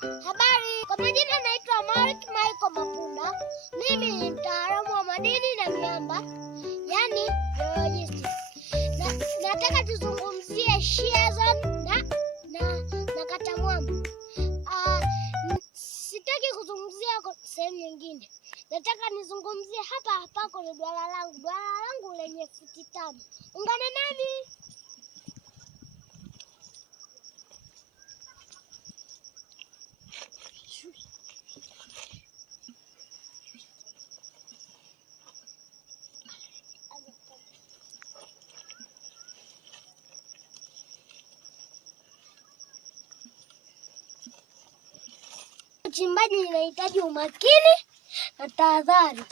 Habari, kwa majina naitwa Michael Mapunda. Mimi ni mtaalamu wa madini na miamba, yani geologist. Nataka tuzungumzie shear zone na kata mwamba. Sitaki kuzungumzia sehemu nyingine. Nataka nizungumzie hapa kwenye duara langu lenye futi 5. Ungana nami. Uchimbaji inahitaji umakini na tahadhari.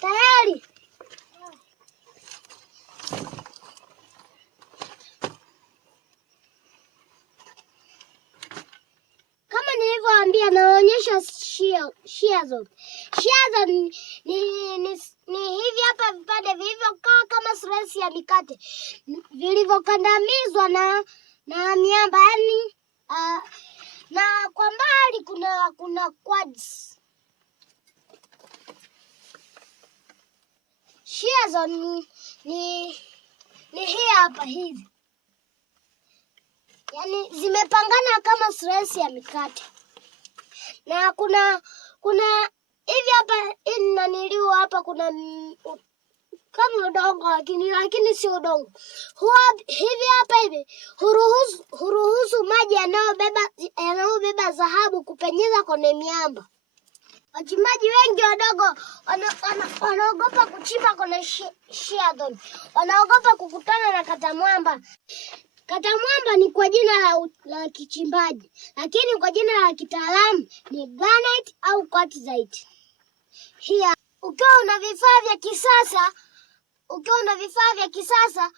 Tayari. Kama nilivyowaambia, naonyesha shear zone. Shear zone ni hivi hapa vipande vilivyokaa kama slice ya mikate vilivyokandamizwa na miamba, yani na kwa mbali kuna quads. Shear zone ni hii hapa hivi, yani zimepangana kama slice ya mikate, na kuna hivi hapa inaniliwa hapa kuna kama udongo lakini si udongo. Hivi hapa hivi huruhusu maji yanayobeba dhahabu kupenyeza kwenye miamba. Wachimbaji wengi wadogo wanaogopa kuchimba kwenye shear zone. Wanaogopa kukutana na kata mwamba. Kata mwamba ni kwa jina la kichimbaji, lakini kwa jina la kitaalamu ni granite au quartzite. Hia ukiwa una vifaa vya kisasa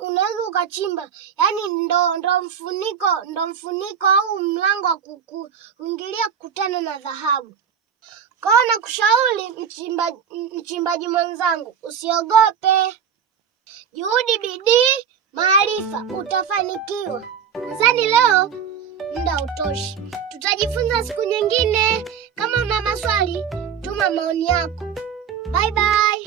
unaweza ukachimba, yani ndo mfuniko au mlango wa kuingilia kukutana na dhahabu. Kwa hiyo nakushauri mchimbaji mwenzangu, usiogope. Juhudi, bidii, maarifa, utafanikiwa. Nadhani leo muda utoshi. Tutajifunza siku nyingine. Kama una maswali, tuma maoni yako. Bye bye.